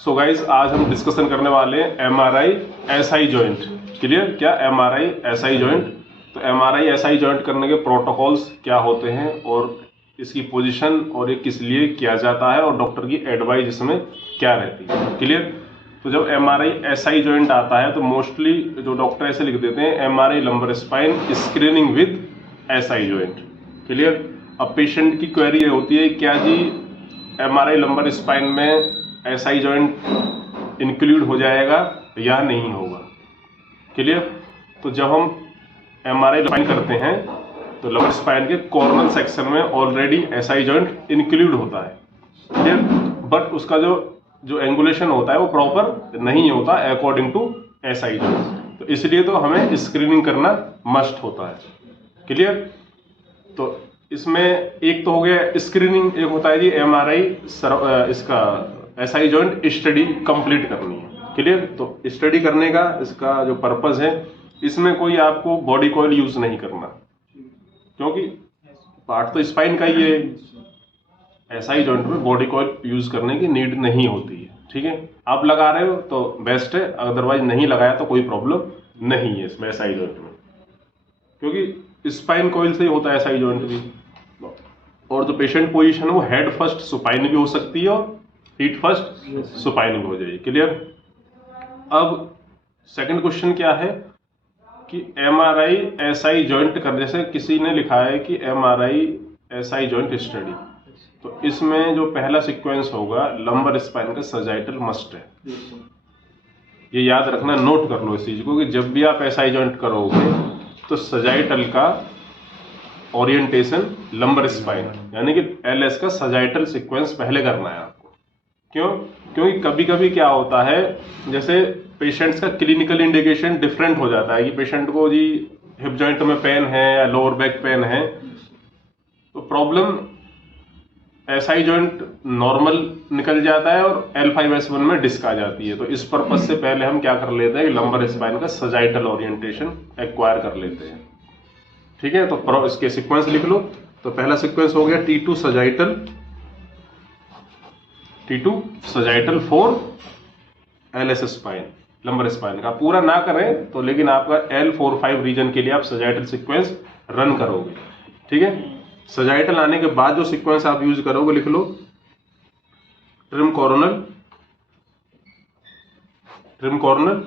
So guys आज हम discussion करने वाले हैं एमआरआई एसआई जॉइंट। क्लियर? क्या एमआरआई एसआई जॉइंट? तो एमआरआई एसआई जॉइंट करने के प्रोटोकॉल्स क्या होते हैं और इसकी पोजीशन और ये किस लिए किया जाता है और डॉक्टर की एडवाइस इसमें क्या रहती है। क्लियर? तो जब एमआरआई एसआई जॉइंट आता है तो मोस्टली जो डॉक्टर ऐसे लिख देते हैं MRI lumbar spine screening with SI joint. Clear? अब पेशेंट की क्वेरी ये होती है क्या जी एमआरआई लंबर स्पाइन में एसआई जॉइंट इंक्लूड हो जाएगा या नहीं होगा। क्लियर? तो जब हम एमआरआई डिफाइन करते हैं तो लंबर स्पाइन के कॉर्नल सेक्शन में ऑलरेडी एसआई जॉइंट इंक्लूड होता है। क्लियर? बट उसका जो एंगुलेशन होता है वो प्रॉपर नहीं होता अकॉर्डिंग टू एसआई जॉइंट, तो इसलिए तो हमें स्क्रीनिंग करना मस्ट होता है। क्लियर? तो इसमें एक तो हो गया स्क्रीनिंग, एक होता है जी एमआरआई इसका एसआई जॉइंट स्टडी कंप्लीट करनी है। क्लियर? तो स्टडी करने का इसका जो पर्पस है, इसमें कोई आपको बॉडी कॉइल यूज नहीं करना, क्योंकि पार्ट तो स्पाइन का ही है। एसआई जॉइंट में बॉडी कॉइल यूज करने की नीड नहीं होती है। ठीक है? आप लगा रहे हो तो बेस्ट है, अदरवाइज नहीं लगाया तो कोई प्रॉब्लम नहीं है इसमें एसआई जॉइंट में, क्योंकि स्पाइन कॉइल से ही होता है एसआई जॉइंट भी। और जो पेशेंट पोजीशन है वो हेड फर्स्ट सुपाइन भी हो सकती है और फीट फर्स्ट सुपाइन भी हो जाएगी। क्लियर? अब सेकंड क्वेश्चन क्या है कि एमआरआई एसआई जॉइंट कर, जैसे किसी ने लिखा है कि एमआरआई एसआई जॉइंट स्टडी, तो इसमें जो पहला सीक्वेंस होगा लंबर स्पाइन का सजाइटल मस्ट है। ये याद रखना, नोट कर लो इस चीज को कि जब भी आप एसआई जॉइंट करोगे तो सजाइटल का ओरिएंटेशन लंबर स्पाइन यानी कि एलएस का सजाइटल सीक्वेंस पहले करना है आपको। क्यों? क्योंकि कभी कभी क्या होता है, जैसे पेशेंट्स का क्लिनिकल इंडिकेशन डिफरेंट हो जाता है कि पेशेंट को जी हिप जॉइंट में पेन है या लोअर बैक पेन है, तो प्रॉब्लम एसआई जॉइंट नॉर्मल निकल जाता है और L5S1 में डिस्क आ जाती है। तो इस पर्पज से पहले हम क्या कर लेते हैं कि लंबर स्पाइन का सजाइटल ओरिएंटेशन एक्वायर कर लेते हैं। ठीक है? तो इसके सीक्वेंस लिख लो। तो पहला सीक्वेंस हो गया T2 sagittal 4 LS spine lumbar spine का पूरा ना करें तो, लेकिन आपका L4-5 रीजन के लिए आप सजाइटल सीक्वेंस रन करोगे। ठीक है? सजाइटल आने के बाद जो सीक्वेंस आप यूज करोगे लिख लो TIRM coronal,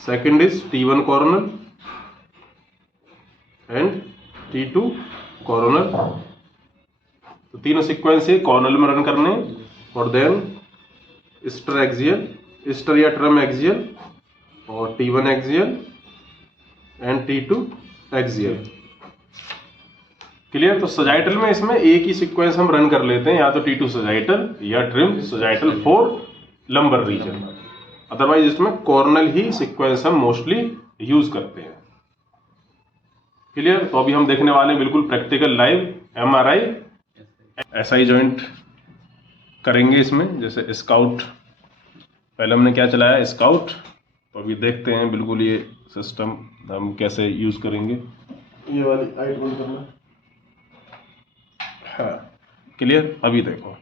second is T1 coronal and T2 coronal. तो तीनों सीक्वेंस है कॉर्नल में रन करने, और देन स्टर या ट्रम एक्सियल और T1 axial and T2 axial. Clear? तो सजाइटल में इसमें एक ही सीक्वेंस हम रन कर लेते हैं, या तो T2 सजाइटल या trim sagittal 4 lumbar region, otherwise इसमें कॉर्नल ही सीक्वेंस हम मोस्टली यूज करते हैं। क्लियर? तो अभी हम देखने वाले हैं बिल्कुल practical live MRI SI joint करेंगे इसमें। जैसे स्काउट पहले हमने क्या चलाया, स्काउट, तो अभी देखते हैं बिल्कुल ये सिस्टम हम कैसे यूज करेंगे। ये वाली हाइट बंद करना। हाँ, क्लियर? अभी देखो,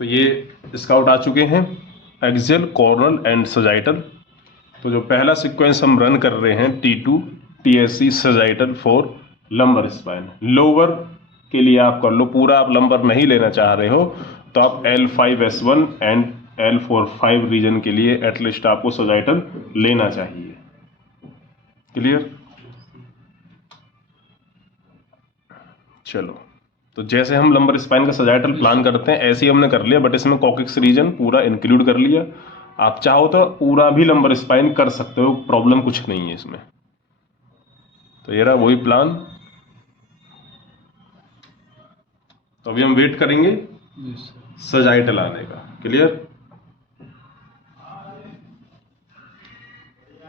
तो ये स्काउट आ चुके हैं, एक्सियल, कॉर्नल एंड सजाइटल। तो जो पहला सीक्वेंस हम रन कर रहे हैं T2 TSC sagittal 4 lumbar spine. Lower के लिए आप कर लो, पूरा आप लंबर नहीं लेना चाह रहे हो तो आप L5S1 एंड L4-5 रीजन के लिए एटलीस्ट आपको सजाइटल लेना चाहिए। क्लियर? चलो, तो जैसे हम लंबर स्पाइन का सजाइटल प्लान करते हैं ऐसे ही हमने कर लिया, बट इसमें कॉक्सिक्स रीजन पूरा इंक्लूड कर लिया। आप चाहो तो पूरा भी लंबर स्पाइन कर सकते हो, प्रॉब्लम कुछ नहीं है इसमें। तो ये रहा वही प्लान। तो अभी हम वेट करेंगे सजाइटल आने का। क्लियर?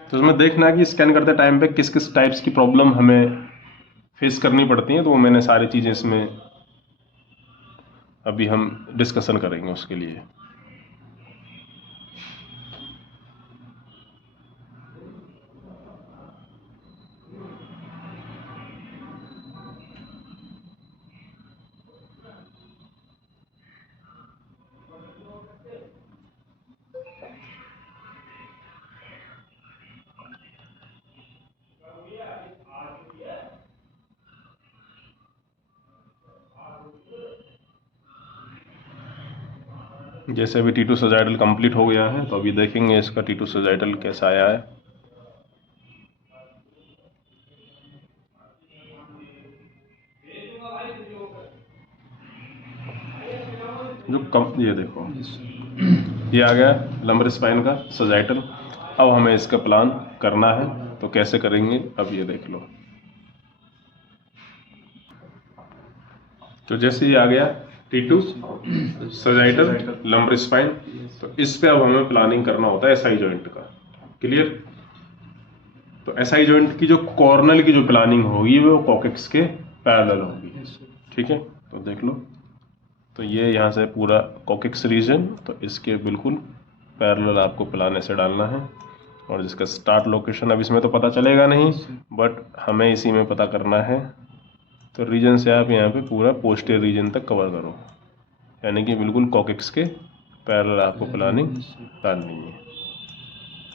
तो इसमें देखना है कि स्कैन करते टाइम पे किस किस टाइप्स की प्रॉब्लम हमें फेस करनी पड़ती है, तो वो मैंने सारी चीजें इसमें अभी हम डिस्कशन करेंगे उसके लिए। जैसे अभी T2 सजाइटल कंप्लीट हो गया है, तो अभी देखेंगे इसका T2 सजाइटल कैसा आया है। ये देखो, ये आ गया लंबर स्पाइन का सजाइटल। अब हमें इसका प्लान करना है, तो कैसे करेंगे अब ये देख लो। तो जैसे ये आ गया T2 सजाइटल लंबर स्पाइन, तो इस पे अब हमें प्लानिंग करना होता है SI जॉइंट का। क्लियर? तो SI जॉइंट की जो कॉर्नल की जो प्लानिंग होगी वो कॉकेक्स के पैरेलल होगी। ठीक है, तो देख लो। तो ये यहाँ से पूरा कॉकेक्स रीजन, तो इसके बिल्कुल पैरेलल आपको प्लान ऐसे डालना है। और जिसका स्टार्ट लोकेशन अब इसमें तो पता चलेगा नहीं, बट हमें इसी में पता करना है। तो रीजन से आप यहाँ पे पूरा पोस्टीरियर रीजन तक कवर करो, यानी कि बिल्कुल कॉकेक्स के पैरेलल आपको प्लानिंग डालनी है।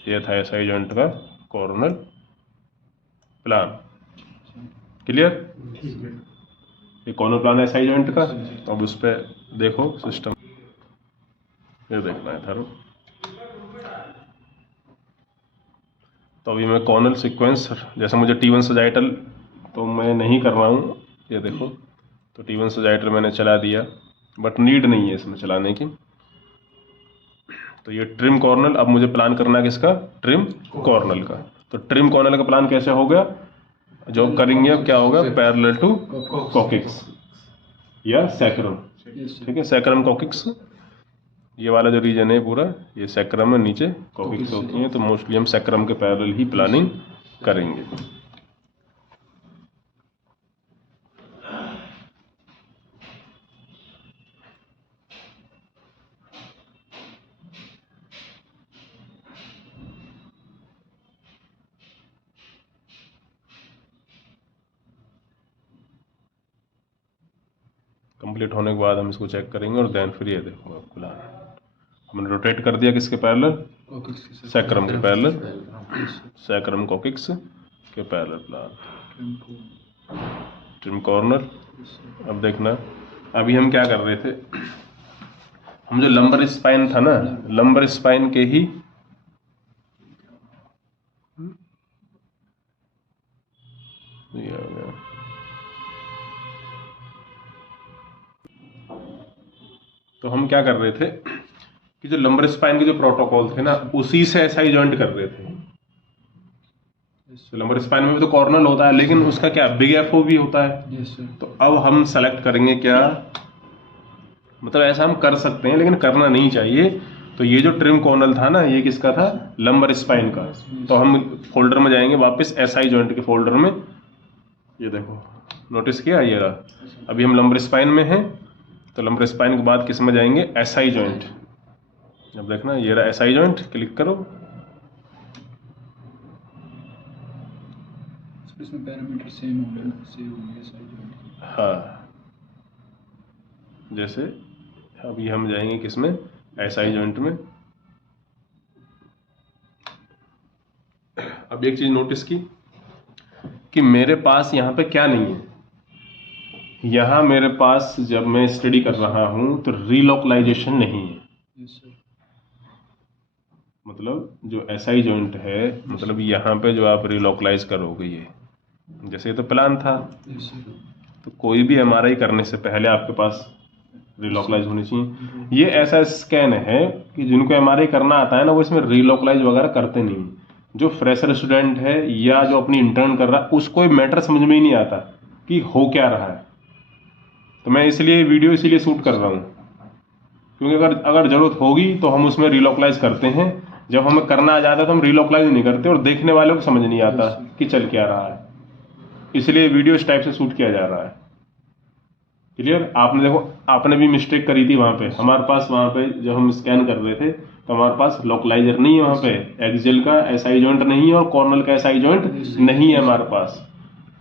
ये था SI जॉइंट का कॉर्नल प्लान। क्लियर? ये कॉर्नल प्लान है SI जॉइंट का। अब उस पर देखो सिस्टम, ये देखना है था। तो अभी मैं कॉर्नल सीक्वेंस, जैसे मुझे T1 सजाइटल तो मैं नहीं कर रहा हूँ, ये देखो। तो T1 सजाइटल मैंने चला दिया, बट नीड नहीं है इसमें चलाने की। तो ये ट्रिम कॉर्नल, अब मुझे प्लान करना है किसका? ट्रिम कॉर्नल का। तो ट्रिम कॉर्नल का प्लान कैसे होगा? जो करेंगे अब क्या होगा? पैरेलल टू कॉकेक्स या सैक्रम। ठीक है, सैक्रम कॉकेक्स, ये वाला जो रीजन है पूरा, ये सैक्रम है, नीचे कॉकेक्स होती हैं। तो मोस्टली हम सैक्रम के पैरेलल ही प्लानिंग करेंगे। कंप्लीट होने के बाद हम इसको चेक करेंगे और देन फिर ये देखो आपको लाना। हमने रोटेट कर दिया किसके पैरेलल? सैक्रम के पैरेलल, सैक्रम कॉकेक्स के पैरेलल प्लान ट्रिम कॉर्नर। अब देखना, अभी हम क्या कर रहे थे, हम जो लंबर स्पाइन था ना, लंबर स्पाइन के ही ये आ गया। तो हम क्या कर रहे थे कि जो लंबर स्पाइन के जो प्रोटोकॉल थे ना, उसी से SI जॉइंट कर रहे थे। तो लंबर स्पाइन में भी तो कॉर्नल होता है, लेकिन उसका क्या बिग FO भी होता है। तो अब हम सेलेक्ट करेंगे क्या, मतलब ऐसा हम कर सकते हैं लेकिन करना नहीं चाहिए। तो ये जो ट्रिम कॉर्नल था ना, ये किसका था? लंबर स्पाइन का। तो हम फोल्डर में जाएंगे वापस SI जॉइंट के फोल्डर में। ये देखो, नोटिस किया ये रहा। अभी हम लंबर स्पाइन में हैं, तो लंबर स्पाइन के बाद किस में जाएंगे? SI joint. अब देखना, ये रहा SI जॉइंट, क्लिक करो। इसमें पैरामीटर सेम हो गया, हाँ, जैसे अभी हम जाएंगे किसमें? SI जॉइंट में। अब एक चीज नोटिस की कि मेरे पास यहाँ पे क्या नहीं है। यहाँ मेरे पास जब मैं स्टडी कर रहा हूँ तो रीलोकलाइजेशन नहीं है। मतलब जो SI जॉइंट है, मतलब यहाँ पे जो आप रीलोकलाइज करोगे, ये जैसे ये तो प्लान था, तो कोई भी MRI करने से पहले आपके पास रीलोकलाइज होनी चाहिए। ये ऐसा स्कैन है कि जिनको MRI करना आता है ना, वो इसमें रीलोकलाइज वगैरह करते नहीं। जो फ्रेशर स्टूडेंट है या जो अपनी इंटर्न कर रहा है, उसको मैटर समझ में ही नहीं आता कि हो क्या रहा है। तो मैं इसलिए वीडियो इसीलिए शूट कर रहा हूँ, क्योंकि अगर जरूरत होगी तो हम उसमें रीलोकलाइज करते हैं। जब हमें करना आ जाता है तो हम रीलोकलाइज नहीं करते, और देखने वालों को समझ नहीं आता कि चल क्या रहा है। इसलिए वीडियो इस टाइप से शूट किया जा रहा है। क्लियर? आपने देखो, आपने भी मिस्टेक करी थी वहाँ पे। हमारे पास वहाँ पे जब हम स्कैन कर रहे थे तो हमारे पास लोकलाइजर नहीं है, वहाँ पे एक्सियल का SI जॉइंट नहीं है और कॉर्नल का SI जॉइंट नहीं है हमारे पास।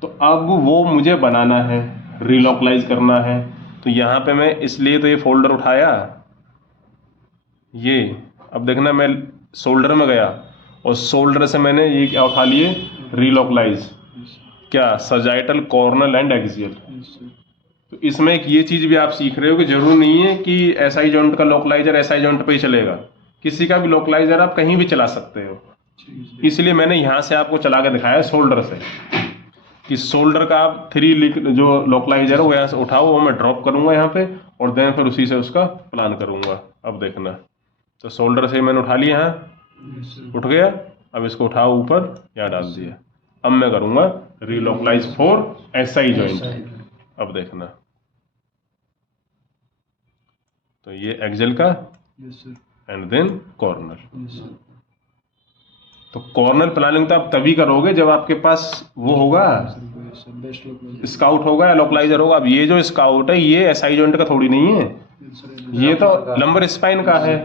तो अब वो मुझे बनाना है, रीलोकलाइज करना है। तो यहाँ पे मैं इसलिए तो ये फोल्डर उठाया, ये अब देखना, मैं शोल्डर में गया और शोल्डर से मैंने ये क्या उठा लिए? रीलोकलाइज। क्या? Sagittal, Cornell and axial. तो इसमें एक ये चीज भी आप सीख रहे हो कि जरूर नहीं है कि एसआई जॉइंट का लोकलाइजर एसआई जॉइंट पे ही चलेगा, किसी का भी लोकलाइजर आप कहीं भी चला सकते हो। ठीक है सर। इसलिए मैंने यहाँ से आपको चला के दिखाया शोल्डर से, कि शोल्डर का आप 3 लिक जो लोकलाइजर है वो यहाँ से उठाओ, वो मैं ड्रॉप करूंगा यहाँ पे और देन फिर उसी से उसका प्लान करूंगा। अब देखना, तो शोल्डर से मैंने उठा लिया, यहाँ यस सर। उठ गया। अब इसको उठाओ ऊपर, यहाँ डाल दिया। अब मैं करूंगा रीलोकलाइज फॉर एसआई जॉइंट। अब देखना, तो ये एक्सेल का yes sir. And then corner. Yes sir. तो कॉर्नर प्लानिंग तो आप तभी करोगे जब आपके पास वो होगा, yes sir, best localiser. Scout होगा या लोकलाइजर होगा। अब ये जो स्काउट है ये एसआई जॉइंट का थोड़ी नहीं है, यस सर। ये तो लंबर स्पाइन का है।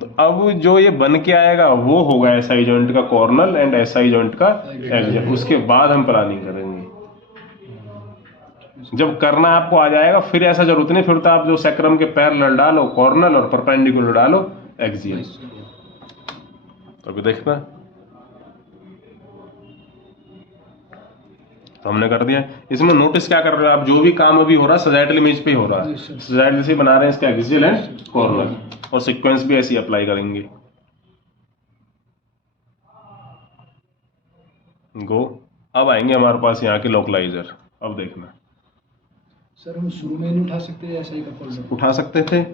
तो अब जो ये बन के आएगा वो होगा एसआई जॉइंट का कॉर्नल एंड एसआई जॉइंट का एक्सेल। उसके बाद हम प्लानिंग करेंगे। जब करना आपको आ जाएगा फिर ऐसा जरूरत नहीं, फिर तो आप जो सैक्रम के पैरेलल डालो कॉर्नल और परपेंडिकुलर डालो एक्सियल। तो अभी देखना, तो हमने कर दिया। इसमें नोटिस क्या कर रहे हो आप, जो भी काम अभी हो रहा है सजाइटल इमेज पे ही हो रहा है। सजाइटल से बना रहे हैं इसका एक्सियल एंड कॉर्नर, और सीक्वेंस भी ऐसे ही अप्लाई करेंगे। गो। अब आएंगे हमारे पास यहाँ के लोकलाइजर। अब देखना, सर हम शुरू में नहीं उठा सकते एसआई का फोल्डर? उठा सकते थे।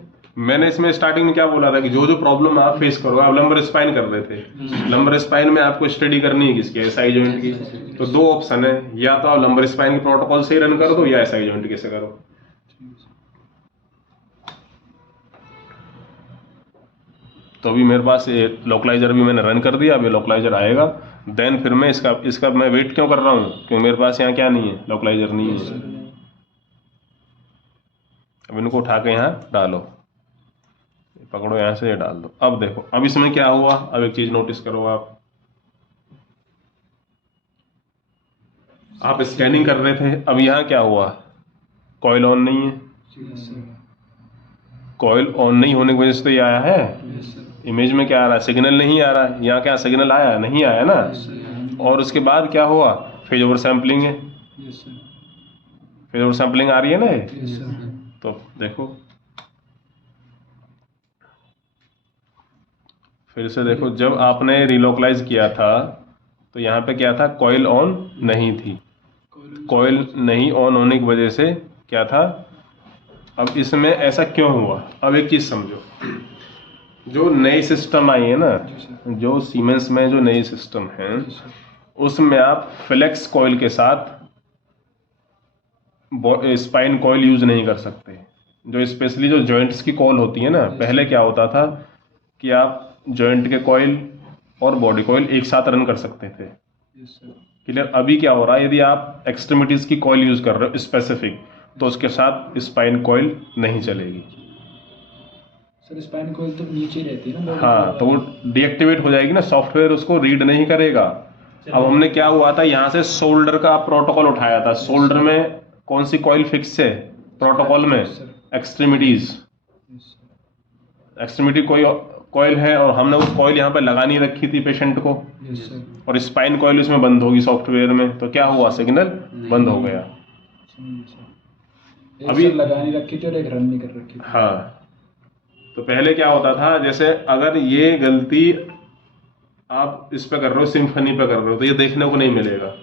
मैंने इसमें स्टार्टिंग में क्या बोला था कि जो जो प्रॉब्लम आप फेस करोगे, आप लंबर स्पाइन कर रहे थे, लंबर स्पाइन में आपको स्टडी करनी है किसकी, एसआई जॉइंट की। तो 2 ऑप्शन है, या तो आप लंबर स्पाइन के प्रोटोकॉल से ही रन कर दो या एसआई जॉइंट के से करो। तो अभी मेरे पास ये लोकलाइजर भी मैंने रन कर दिया। अब ये लोकलाइजर आएगा, देन फिर मैं इसका मैं वेट क्यों कर रहा हूँ, क्योंकि मेरे पास यहाँ क्या नहीं है, लोकलाइजर नहीं है। अब इनको उठा के यहाँ डालो, पकड़ो यहाँ से, ये डाल दो। अब देखो, अब इसमें क्या हुआ, अब एक चीज नोटिस करो आप स्कैनिंग कर रहे थे, अब यहाँ क्या हुआ, कॉइल ऑन नहीं है। कॉइल ऑन नहीं होने की वजह से तो ये आया है, इमेज में क्या आ रहा है, सिग्नल नहीं आ रहा है। यहाँ क्या सिग्नल आया, नहीं आया ना। और उसके बाद क्या हुआ, फेज ओवर सैंपलिंग है, फेज ओवर सैंपलिंग आ रही है ना। तो देखो, फिर से देखो, जब आपने रिलोकलाइज किया था तो यहाँ पे क्या था, कॉइल ऑन नहीं थी। कॉइल नहीं ऑन होने की वजह से क्या था, अब इसमें ऐसा क्यों हुआ। अब एक चीज समझो, जो नई सिस्टम आई है ना, जो सीमेंस में जो नई सिस्टम है, उसमें आप फ्लेक्स कॉइल के साथ स्पाइन कॉइल यूज नहीं कर सकते। जो स्पेशली जो जॉइंट्स की कॉल होती है ना, पहले क्या होता था कि आप जॉइंट के कॉइल और बॉडी कॉइल एक साथ रन कर सकते थे। क्लियर। अभी क्या हो रहा है, यदि आप एक्सट्रीमिटीज की कॉइल यूज कर रहे हो स्पेसिफिक, तो उसके साथ स्पाइन कॉइल नहीं चलेगी। सर स्पाइन कॉइल तो नीचे रहती है ना। हाँ, तो वो डीएक्टिवेट हो जाएगी ना, सॉफ्टवेयर उसको रीड नहीं करेगा। अब हमने क्या हुआ था, यहाँ से शोल्डर का प्रोटोकॉल उठाया था। शोल्डर में कौन सी कॉइल फिक्स है प्रोटोकॉल में, एक्सट्रीमिटीज। एक्सट्रीमिटी कोई कॉइल है, और हमने वो कॉइल यहाँ पे लगा नहीं रखी थी पेशेंट को, और स्पाइन कॉइल उसमें बंद होगी सॉफ्टवेयर में। तो क्या हुआ, सिग्नल बंद हो गया। अभी लगा नहीं रखी थी और एक रन नहीं कर रखी थी। हाँ, तो पहले क्या होता था, जैसे अगर ये गलती आप इस पे कर रहे हो, सिम्फनी पे कर रहे हो, तो ये देखने को नहीं मिलेगा।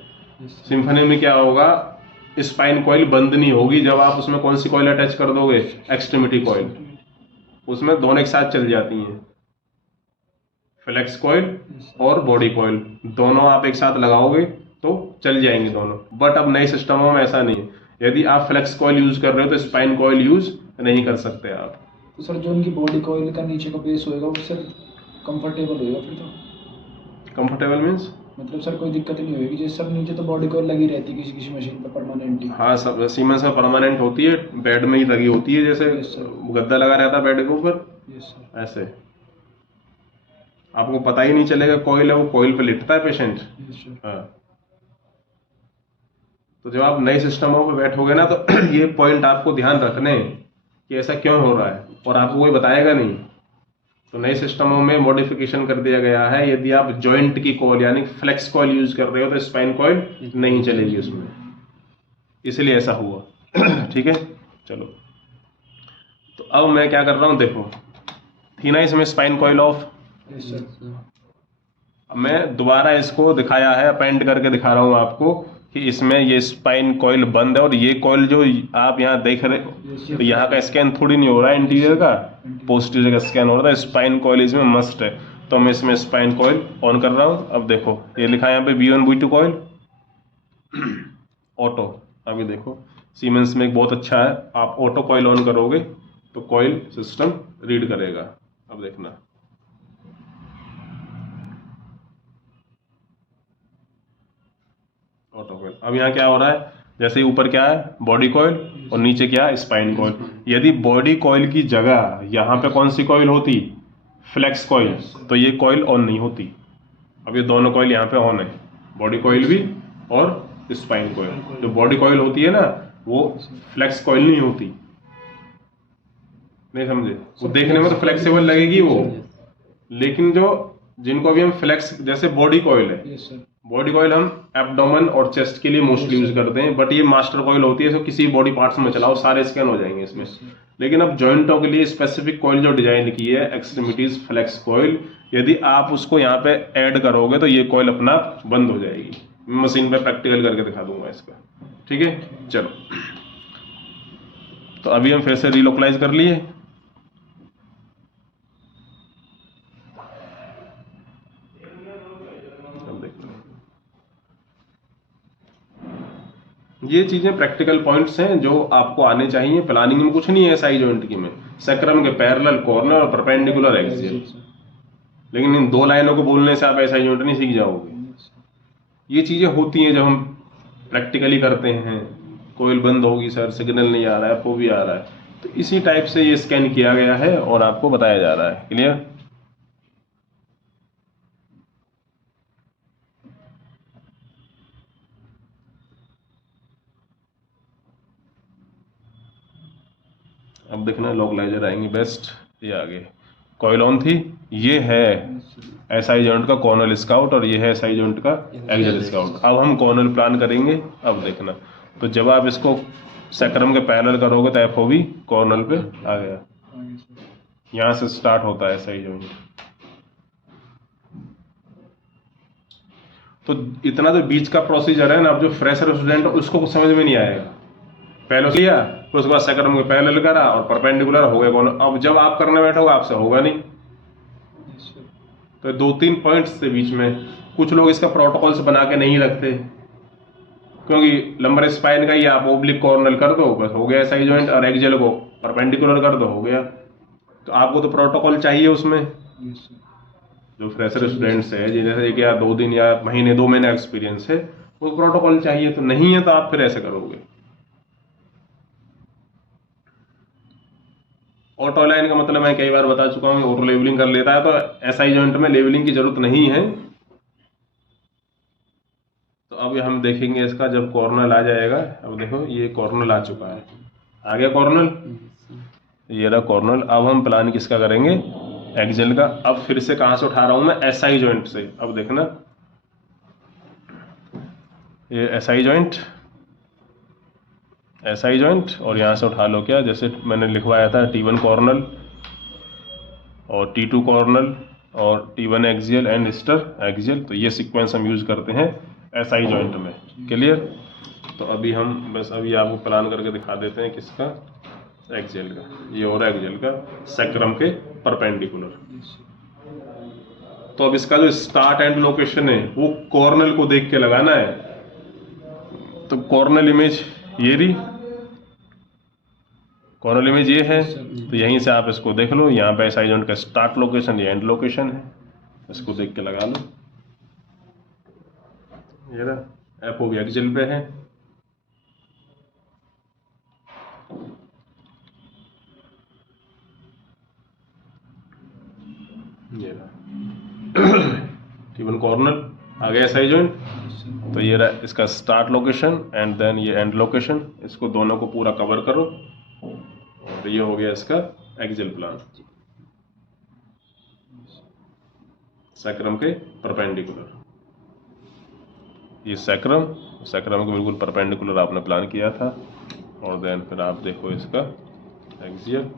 सिम्फनी में क्या होगा, स्पाइन कॉइल बंद नहीं होगी जब आप उसमें कौन सी कॉइल अटैच कर दोगे, एक्सट्रीमिटी कॉइल। उसमें दोनों एक साथ चल जाती हैं, फ्लेक्स कॉइल और बॉडी कॉइल, दोनों आप एक साथ लगाओगे तो चल जाएंगे दोनों। बट अब नए सिस्टमों में ऐसा नहीं है। यदि आप फ्लेक्स कॉइल यूज कर रहे हो तो स्पाइन कॉइल यूज नहीं कर सकते आप। तो सर जो उनकी बॉडी कॉइल का नीचे का बेस होएगा वो सर कंफर्टेबल होएगा फिर तो? कंफर्टेबल मीन्स मतलब सर कोई दिक्कत नहीं होगी, जैसे सर नीचे तो बॉडी कॉइल लगी रहती है किसी किसी मशीन पर परमानेंटली। हाँ, सब सीमेंस में परमानेंट होती है, बेड में ही लगी होती है, जैसे गद्दा लगा रहता है बेड के ऊपर, ऐसे आपको पता ही नहीं चलेगा कॉइल है, वो कॉइल पे लिटता है पेशेंट। हाँ, तो जब आप नए सिस्टमों पे बैठोगे ना, तो ये पॉइंट आपको ध्यान रखने कि ऐसा क्यों हो रहा है, और आपको कोई बताएगा नहीं। तो नए सिस्टमों में मॉडिफिकेशन कर दिया गया है, यदि आप जॉइंट की कॉइल यानी फ्लेक्स कॉइल यूज कर रहे हो तो स्पाइन कॉइल नहीं चलेगी उसमें, इसलिए ऐसा हुआ। ठीक है, चलो। तो अब मैं क्या कर रहा हूँ, देखो थी ना इसमें spine coil of. Yes sir. अब मैं दोबारा इसको दिखाया है, अपेंड करके दिखा रहा हूँ आपको कि इसमें ये स्पाइन कॉइल बंद है और ये कॉइल जो आप यहाँ देख रहे हो, तो यहाँ का स्कैन थोड़ी नहीं हो रहा है इंटीरियर का, पोस्टीरियर का स्कैन हो रहा है। स्पाइन कॉइल इसमें मस्ट है, तो मैं इसमें स्पाइन कॉइल ऑन कर रहा हूँ। अब देखो ये लिखा है यहाँ पे V1 V2 कॉइल ऑटो। अभी देखो सीमेंस में एक बहुत अच्छा है, आप ऑटो कॉइल ऑन करोगे तो कॉइल सिस्टम रीड करेगा। अब देखना, ऑटो कॉइल। अब यहाँ क्या हो रहा है, जैसे ही ऊपर क्या है बॉडी कॉइल और नीचे क्या है स्पाइन कॉइल। यदि बॉडी कॉइल की जगह यहाँ पे कौन सी कॉइल होती, फ्लेक्स कॉइल, तो ये कॉइल ऑन नहीं होती। अब ये दोनों कॉइल यहाँ पे ऑन है, बॉडी कॉइल भी और स्पाइन कॉइल। जो बॉडी कॉइल होती है ना वो फ्लेक्स कॉइल नहीं होती, नहीं समझे? वो देखने में तो फ्लेक्सिबल लगेगी वो, लेकिन जो जिनको अभी हम फ्लेक्स, जैसे बॉडी कॉइल है, यस सर। बॉडी कॉइल हम एब्डोमेन और चेस्ट के लिए मोस्टली यूज करते हैं, बट ये मास्टर कॉइल होती है, तो किसी बॉडी पार्ट्स में चलाओ सारे स्कैन हो जाएंगे इसमें। लेकिन अब जॉइंटों के लिए स्पेसिफिक कॉइल जो डिजाइन की है एक्सट्रीमिटीज फ्लेक्स कॉइल, यदि आप उसको यहाँ पे ऐड करोगे तो ये कॉइल अपना बंद हो जाएगी। मशीन पे प्रैक्टिकल करके दिखा दूंगा इसका, ठीक है। चलो, तो अभी हम फिर से रिलोकलाइज कर लिए। अब देखो ये चीजें प्रैक्टिकल पॉइंट्स हैं जो आपको आने चाहिए। प्लानिंग में कुछ नहीं है एसआई जॉइंट की में, सैक्रम के पैरेलल, कॉर्नर और परपेंडिकुलर एक्सियल। लेकिन इन दो लाइनों को बोलने से आप एसआई जॉइंट नहीं सीख जाओगे। ये चीजें होती हैं जब हम प्रैक्टिकली करते हैं। कोयल बंद होगी सर, सिग्नल नहीं आ रहा है, एफओ भी आ रहा है, तो इसी टाइप से ये स्कैन किया गया है और आपको बताया जा रहा है। क्लियर? अब देखना लोकलाइजर आएंगे बेस्ट। ये आगे कॉइल ऑन थी, ये है एसआई जॉइंट का कॉर्नल स्काउट और ये है एसआई जॉइंट का एक्सियल स्काउट। अब हम कॉर्नल प्लान करेंगे। अब देखना, तो जब आप इसको सैक्रम के पैरेलल करोगे तो एफओ भी कॉर्नल पे आ गया। यहाँ से स्टार्ट होता है एसआई जॉइंट। तो इतना जो बीच का प्रोसीजर है ना, अब जो फ्रेशर स्टूडेंट उसको कुछ समझ में नहीं आएगा। पहले किया, फिर उसके बाद सैक्रम के पैरेलल करा और परपेंडिकुलर हो गया कॉर्नर। अब जब आप करने बैठोगे आपसे होगा नहीं। तो दो तीन पॉइंट्स थे बीच में, कुछ लोग इसका प्रोटोकॉल्स बना के नहीं रखते, क्योंकि लंबर स्पाइन का ही आप ओब्लिक कॉर्नल कर दो बस हो गया एसआई जॉइंट, और एक्सियल को परपेंडिकुलर कर दो हो गया। तो आपको तो प्रोटोकॉल चाहिए उसमें। जो फ्रेशर स्टूडेंट्स है जिन्हें एक या 2 दिन या महीने 2 महीने एक्सपीरियंस है, वो प्रोटोकॉल चाहिए। तो नहीं है तो आप फिर ऐसे करोगे। ऑटो लाइन का मतलब मैं कई बार बता चुका हूँ, ऑटो लेवलिंग कर लेता है, तो एसआई जॉइंट में लेवलिंग की जरूरत नहीं है। तो अब हम देखेंगे इसका जब कॉर्नल आ जाएगा। अब देखो ये कॉर्नल आ चुका है, आ गया कॉर्नल, ये रहा कॉर्नल। अब हम प्लान किसका करेंगे, एक्सियल का। अब फिर से कहां से उठा रहा हूं मैं, एसआई जॉइंट से। अब देखना ये एसआई जॉइंट, एसआई जॉइंट, और यहां से उठा लो क्या, जैसे मैंने लिखवाया था T1 कॉर्नल और T2 कॉर्नल और T1 axial and stir axial. तो ये सीक्वेंस हम यूज करते हैं एसआई जॉइंट में। क्लियर? तो अभी हम बस अभी आपको प्लान करके दिखा देते हैं किसका, एक्सियल का। ये और एक्सियल का सैक्रम के परपेंडिकुलर। तो अब इसका जो स्टार्ट एंड लोकेशन है वो कॉर्नल को देख के लगाना है। तो कॉर्नल इमेज ये रही, कॉर्नल इमेज ये है। तो यहीं से आप इसको देख लो, यहाँ पे एसआई जॉइंट का स्टार्ट लोकेशन या एंड लोकेशन है, इसको देख के लगा लो। ये रहा, एफओ भी एक्सियल पे है। ये रहा T1 कॉर्नल, आ गया एसआई जॉइंट। तो ये रहा इसका स्टार्ट लोकेशन एंड देन ये एंड लोकेशन। इसको दोनों को पूरा कवर करो और ये हो गया इसका एक्सियल प्लान, सैक्रम के परपेंडिकुलर। ये सैक्रम, सैक्रम के बिल्कुल परपेंडिकुलर आपने प्लान किया था। और देन फिर आप देखो इसका एक्सियल